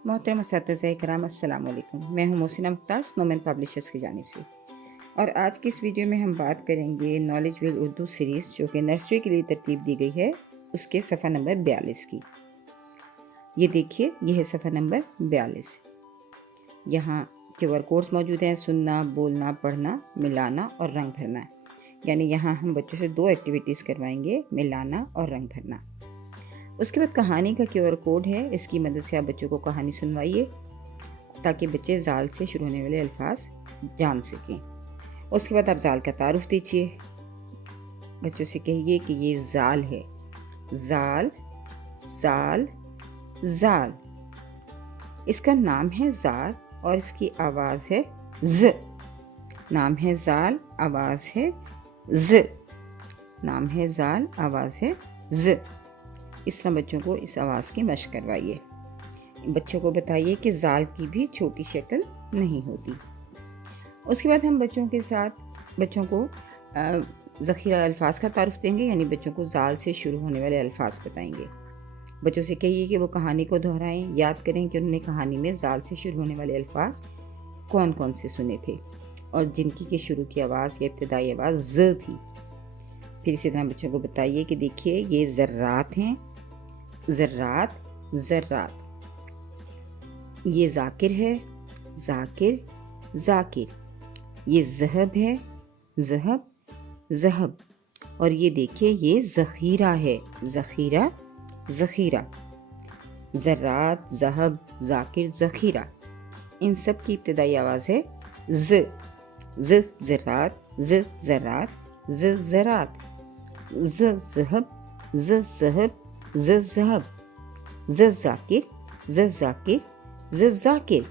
मोहतरम असातिज़ा किराम अस्सलाम वालेकुम। मैं हूँ मोहसिना मुख्तार स्नोमैन पब्लिशर्स की जानिब से, और आज की इस वीडियो में हम बात करेंगे नॉलेज विल उर्दू सीरीज़ जो कि नर्सरी के लिए तरतीब दी गई है, उसके सफ़ा नंबर 42 की। ये देखिए, ये है सफ़ा नंबर 42। यहाँ QR कोड्स मौजूद हैं: सुनना, बोलना, पढ़ना, मिलाना और रंग भरना। यानी यहाँ हम बच्चों से 2 एक्टिविटीज़ करवाएंगे, मिलाना और रंग भरना। उसके बाद कहानी का QR कोड है, इसकी मदद से आप बच्चों को कहानी सुनवाइए ताकि बच्चे ज़ाल से शुरू होने वाले अल्फाज जान सकें। उसके बाद आप ज़ाल का तारुफ दीजिए, बच्चों से कहिए कि ये ज़ाल है, ज़ाल, ज़ाल, ज़ाल। इसका नाम है ज़ाल और इसकी आवाज़ है ज़। नाम है ज़ाल, आवाज़ है ज़। नाम है ज़ाल, आवाज़ है ज़। इस तरह बच्चों को इस आवाज़ की मशक करवाइए। बच्चों को बताइए कि ज़ाल की भी छोटी शक्ल नहीं होती। उसके बाद हम बच्चों को ज़ख़ीरा अल्फाज का तारुफ देंगे, यानी बच्चों को ज़ाल से शुरू होने वाले अल्फाज बताएंगे। बच्चों से कहिए कि वो कहानी को दोहराएं, याद करें कि उन्होंने कहानी में ज़ाल से शुरू होने वाले अल्फाज कौन कौन से सुने थे और जिनकी के शुरू की आवाज़ या इब्तदाई आवाज़ ज़ थी। फिर इसी तरह बच्चों को बताइए कि देखिए ये ज़र्रात हैं, ज़र्रात, ज़र्रात। ये ज़ाकिर है, ज़ाकिर, ज़ाकिर। ये ज़हब है, ज़हब, ज़हब। और ये देखिए ये ज़ख़ीरा है, ज़ख़ीरा, ज़ख़ीरा। ज़र्रात, ज़हब, ज़ाकिर, ज़ख़ीरा। इन सब की इब्तदाई आवाज़ है ज़। ज़ ज़र्रात, ज़ ज़र्रात, ज़ ज़रात, ज़ ज़हब, ज़ ज़हब, ज़ ज़हब, ज़ ज़ाकिर, ज़ ज़ाकिर, ज़ ज़ाकिर,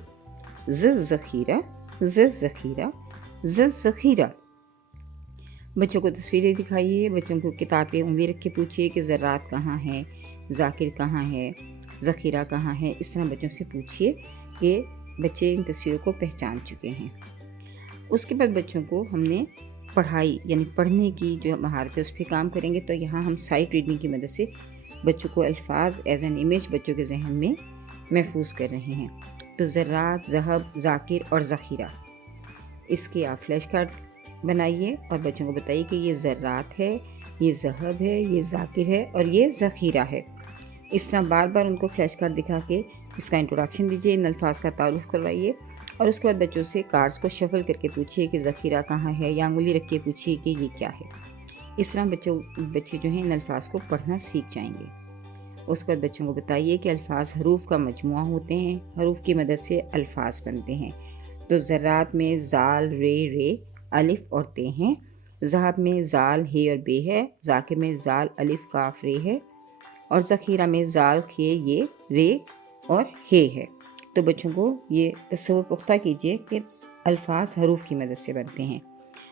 ज़ ज़ख़ीरा, ज़ ज़ख़ीरा, ज़ ज़ख़ीरा। बच्चों को तस्वीरें दिखाइए, बच्चों को किताब पे उंगली रख के पूछिए कि ज़र्रात कहाँ है, ज़ाकिर कहाँ है, ज़ख़ीरा कहाँ है। इस तरह बच्चों से पूछिए कि बच्चे इन तस्वीरों को पहचान चुके हैं। उसके बाद बच्चों को हमने पढ़ाई यानी पढ़ने की जो महारत है उस पर काम करेंगे। तो यहाँ हम साइट रीडिंग की मदद से बच्चों को अल्फाज एज एन इमेज बच्चों के जहन में महफूज कर रहे हैं। तो ज़र्रात, ज़हब, ज़ाकिर और ज़ख़ीरा, इसके आप फ्लैश कार्ड बनाइए और बच्चों को बताइए कि ये ज़र्रात है, ये ज़हब है, ये ज़ाकिर है और ये ज़ख़ीरा है। इस तरह बार बार उनको फ्लैश कार्ड दिखा के इसका इंट्रोडक्शन दीजिए, इन अल्फाज का तारुफ करवाइए और उसके बाद बच्चों से कार्ड्स को शफल करके पूछिए कि ज़ख़ीरा कहाँ है, या अंगुली रख के पूछिए कि ये क्या है। इस तरह बच्चे जो हैं इन अल्फाज को पढ़ना सीख जाएंगे। उसके बाद बच्चों को बताइए कि अल्फाज हरूफ का मजमुआ होते हैं, हरूफ की मदद से अल्फाज बनते हैं। तो ज़र्रात में ज़ाल, रे, अलिफ और ते हैं। ज़हब में ज़ाल, हे और बे है। ज़ाकिर में ज़ाल, अलिफ, काफ, रे है। और ज़ख़ीरा में ज़ाल, खे, ये, रे और हे है। तो बच्चों को ये तस्वुर पुख्ता कीजिए कि अल्फाज हरूफ की मदद से बनते हैं।